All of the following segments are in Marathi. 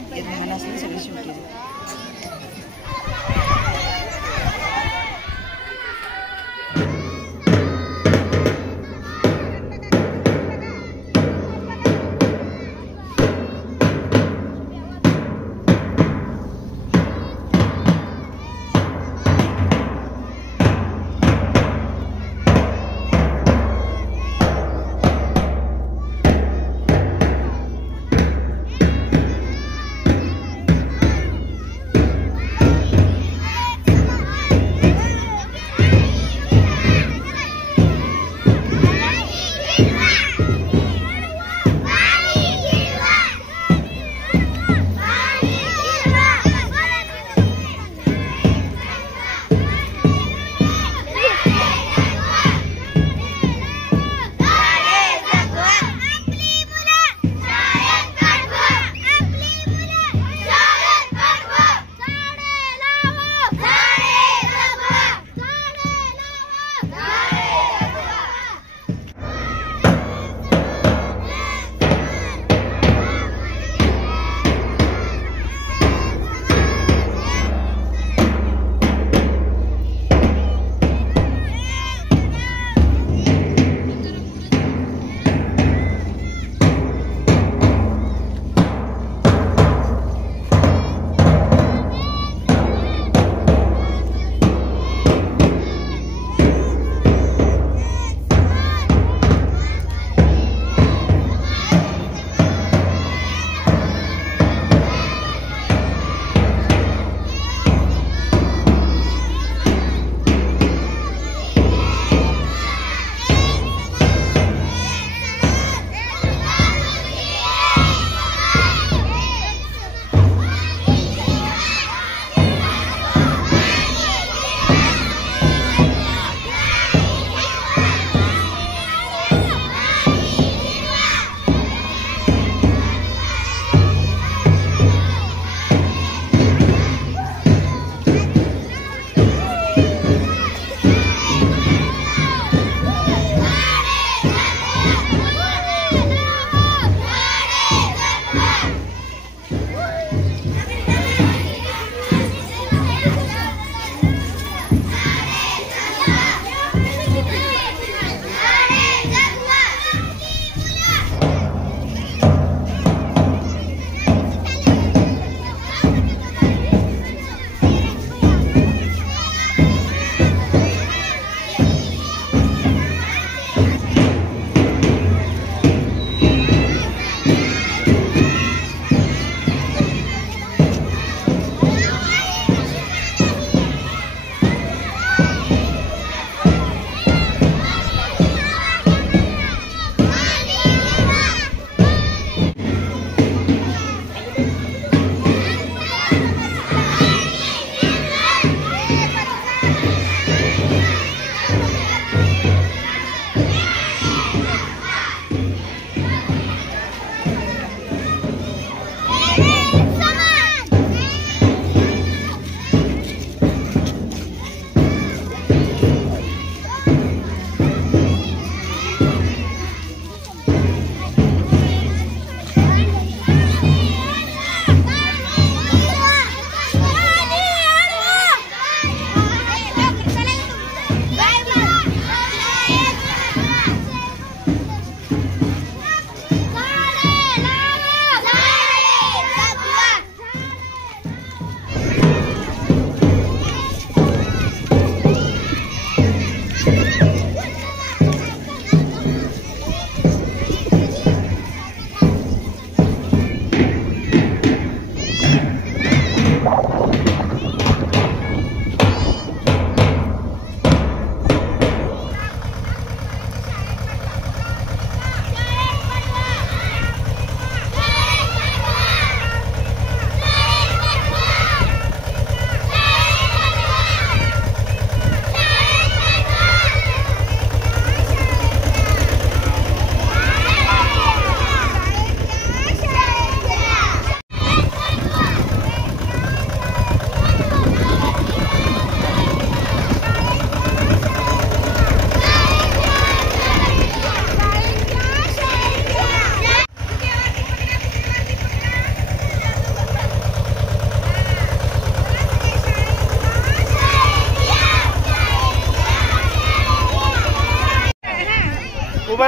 लहान असले सगळे शेवटी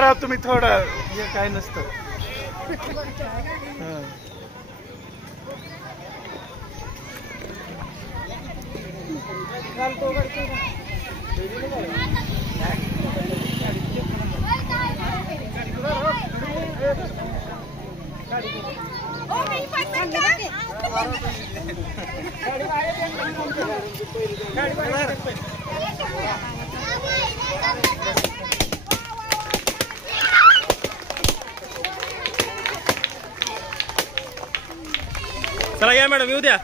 करा तुम्ही थोडं, हे काय नसतं. चला या मॅडम, येऊ द्या.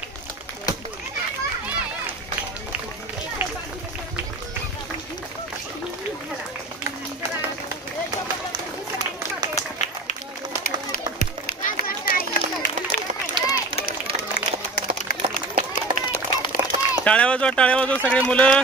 टाळ्या वाजवा, टाळ्या वाजवा सगळे मुलं.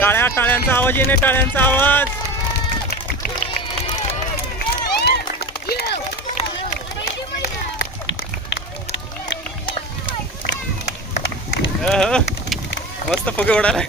टाळ्या, टाळ्यांचा आवाज येणे, टाळ्यांचा आवाज. मस्त फुगे उडाला.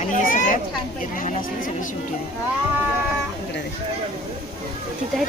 आणि हे सगळ्यात लहान असले सगळे शेवटी तिथे आहेत.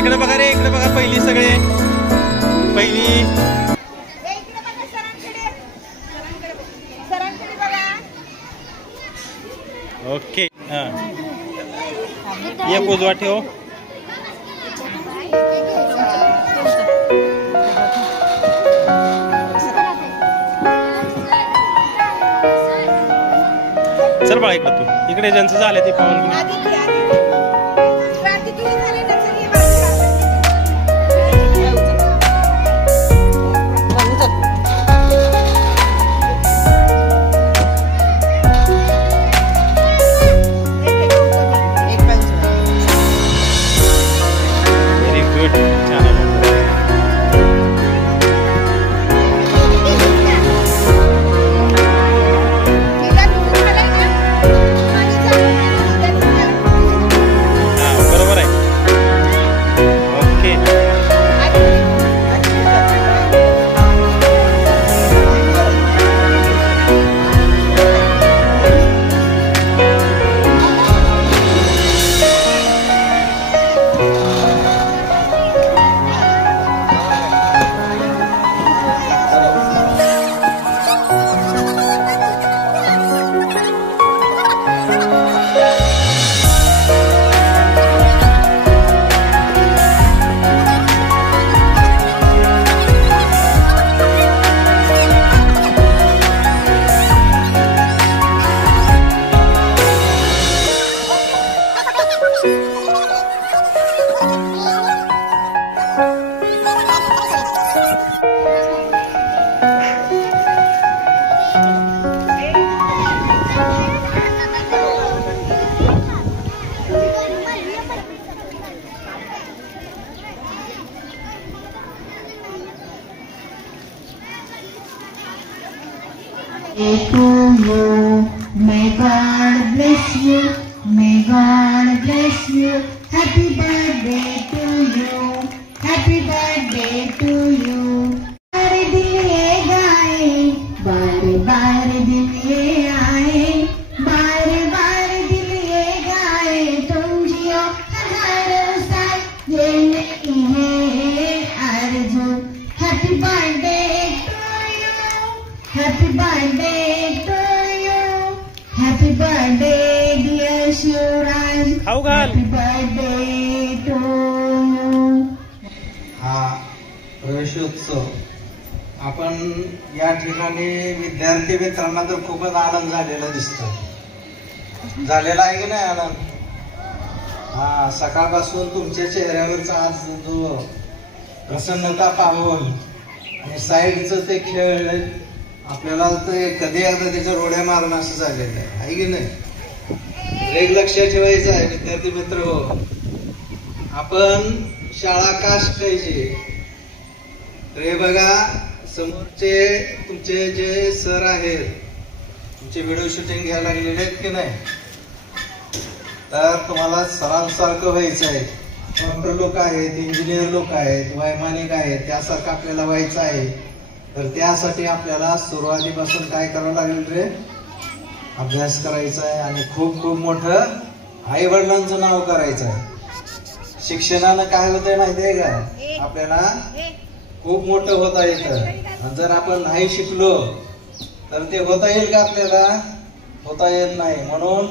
इकडे बघा रे, इकडे बघा. पहिली सगळे, पहिली. ओके. हा, एक उजवा ठेव. चल बाळा इकडे, तू इकडे ज्यांचं झालं ते पाहून. To you, may God bless you, may God bless you. Happy birthday to you, happy birthday to you. बार दिल ये गाए, बार बार दिल ये आए, बार बार दिल ये गाए. तुम जियो हजारों साल, ये नहीं है आरज़ू. Happy birthday to you, happy birthday to you, happy birthday dear Shivraj, खाऊ घाल. happy birthday to you. हा प्रवेशोत्सव आपण या ठिकाणी विद्यार्थी मित्रांना तर खूपच आनंद झालेला दिसतो. झालेला आहे की नाही आनंद? हा, सकाळपासून तुमच्या चेहऱ्यावरचा आज जो प्रसन्नता पाहून आणि साईडचं ते खेळ आपल्याला ते कधी एकदा त्याच्या रोड्या मारणं असं झालेलं आहे की नाही? एक लक्षात ठेवायचं आहे विद्यार्थी मित्र हो, आपण शाळा का शिकायची? तर हे बघा, समोरचे तुमचे जे सर आहेत, तुमचे व्हिडिओ शूटिंग घ्यायला लागलेले आहेत की नाही, तर तुम्हाला सरांसारखं व्हायचं आहे. डॉक्टर लोक आहेत, इंजिनियर लोक आहेत, वैमानिक आहेत, त्यासारखं आपल्याला व्हायचं आहे. तर त्यासाठी आपल्याला सुरुवातीपासून काय करावं लागेल रे? अभ्यास करायचा आहे आणि खूप खूप मोठं आई वडिलांचं नाव करायचं आहे. शिक्षणानं काय होतंय माहितीये का? आपल्याला खूप मोठं होता येतं. जर आपण नाही शिकलो तर ते होता येईल का आपल्याला? होता येत नाही. म्हणून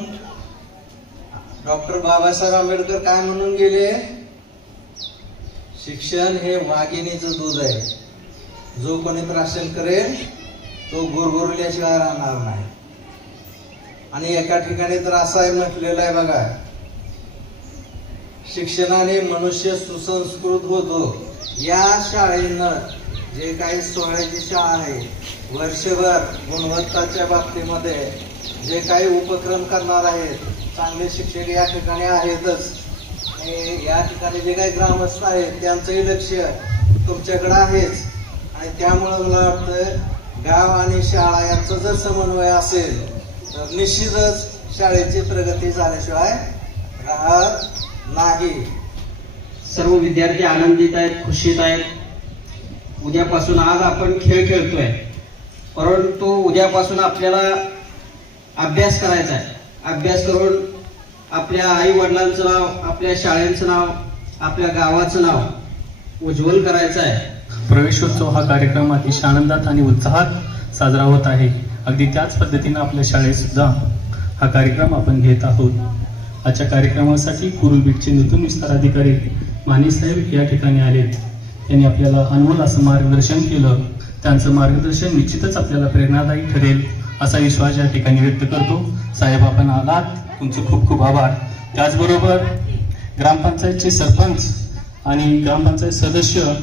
डॉक्टर बाबासाहेब आंबेडकर काय म्हणून गेले? शिक्षण हे वाघिणीचं दूध आहे, जो कोणी त्रासन करेल तो गुरगुरल्याशिवाय राहणार नाही. आणि एका ठिकाणी तर असं आहे म्हटलेलं आहे बघा, शिक्षणाने मनुष्य सुसंस्कृत होतो. या शाळेनं जे काही सोहळ्याची शाळा आहे, वर्षभर गुणवत्ताच्या बाबतीमध्ये जे काही उपक्रम करणार आहेत, चांगले शिक्षक या ठिकाणी आहेतच. या ठिकाणी जे काही ग्रामस्थ आहेत त्यांचंही लक्ष तुमच्याकडे आहेच. आणि त्यामुळे मला वाटतं गाव आणि शाळा यांचा जर समन्वय असेल तर निश्चितच शाळेची प्रगती झाल्याशिवाय राहत नाही. सर्व विद्यार्थी आनंदित आहेत, खुशीत आहेत. उद्यापासून आज आपण खेळ खेळतोय, परंतु उद्यापासून आपल्याला अभ्यास करायचा आहे. अभ्यास करून आपल्या आई वडिलांचं नाव, आपल्या शाळेचं नाव, आपल्या गावाचं नाव उज्ज्वल करायचं आहे. प्रवेशोत्सव हा कार्यक्रम अतिशय आनंदात आणि उत्साहात साजरा होत आहे. अगदी त्याच पद्धतीनं आपल्या शाळेत सुद्धा हा कार्यक्रम आपण घेत आहोत. आजच्या कार्यक्रमासाठी कुरुल बीटचे नूतन विस्तार अधिकारी माने साहेब या ठिकाणी आले. त्यांनी आपल्याला अनमोल असं मार्गदर्शन केलं. त्यांचं मार्गदर्शन निश्चितच आपल्याला प्रेरणादायी ठरेल असा विश्वास या ठिकाणी व्यक्त करतो. साहेब, आपण आलात, तुमचे खूप खूप आभार. त्याचबरोबर ग्रामपंचायतचे सरपंच आणि ग्रामपंचायत सदस्य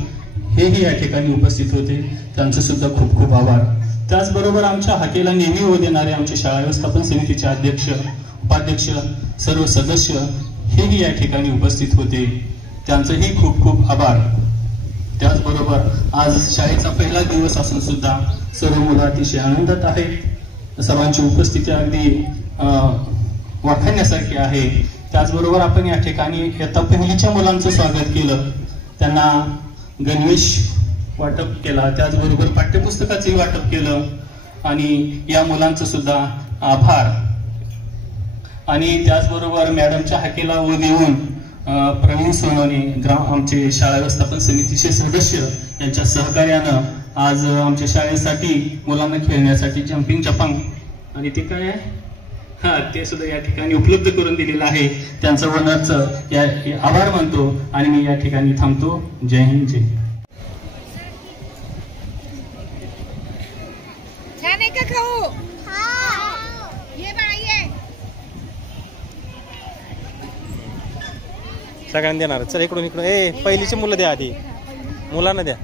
हेही या ठिकाणी उपस्थित होते, त्यांचे सुद्धा खूप खूप आभार. त्याचबरोबर आमच्या हाकेला नेहमी होऊ देणारे आमचे शाळा व्यवस्थापन समितीचे अध्यक्ष, उपाध्यक्ष, सर्व सदस्य हेही या ठिकाणी उपस्थित होते, त्यांचेही खूप खूप आभार. त्याचबरोबर आज शाळेचा पहिला दिवस असून सुद्धा सर्व मुलं अतिशय आनंदात आहेत. सर्वांची उपस्थिती अगदी वाखाणण्यासारखी आहे. त्याचबरोबर आपण या ठिकाणी इयत्ता पहिलीच्या मुलांचं स्वागत केलं, त्यांना गणवेश वाटप केला, त्याचबरोबर पाठ्यपुस्तकाचंही वाटप केलं आणि या मुलांचं सुद्धा आभार. आणि त्याचबरोबर मॅडमच्या हाकेला व देऊन प्रवीण सोनवणे आमचे शाळा व्यवस्थापन समितीचे सदस्य यांच्या सहकार्यानं आज आमच्या शाळेसाठी मुलांना खेळण्यासाठी जम्पिंग जपांग आणि ते काय आहे ते सुद्धा या ठिकाणी उपलब्ध करून दिलेलं आहे. त्यांचं वनरचं या आभार मानतो आणि मी या ठिकाणी थांबतो. जय हिंद, जय. छान आहे का खाऊ? ये बाळा ये. सगळ्यांना देणार. चल इकडून इकडून. ए पहिलीची मुलं द्या आधी, मुलांना द्या.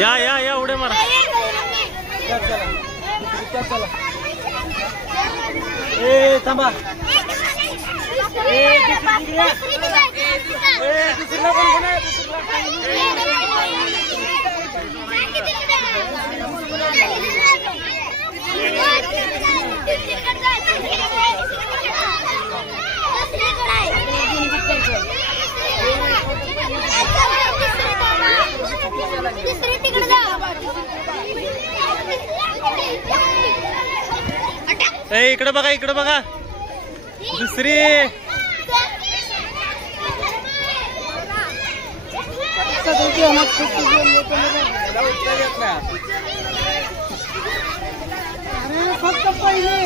या या या उड्या मारा. ए थांबा. ए इकडे बघा, इकडे बघा. दुसरी. फक्त पहिले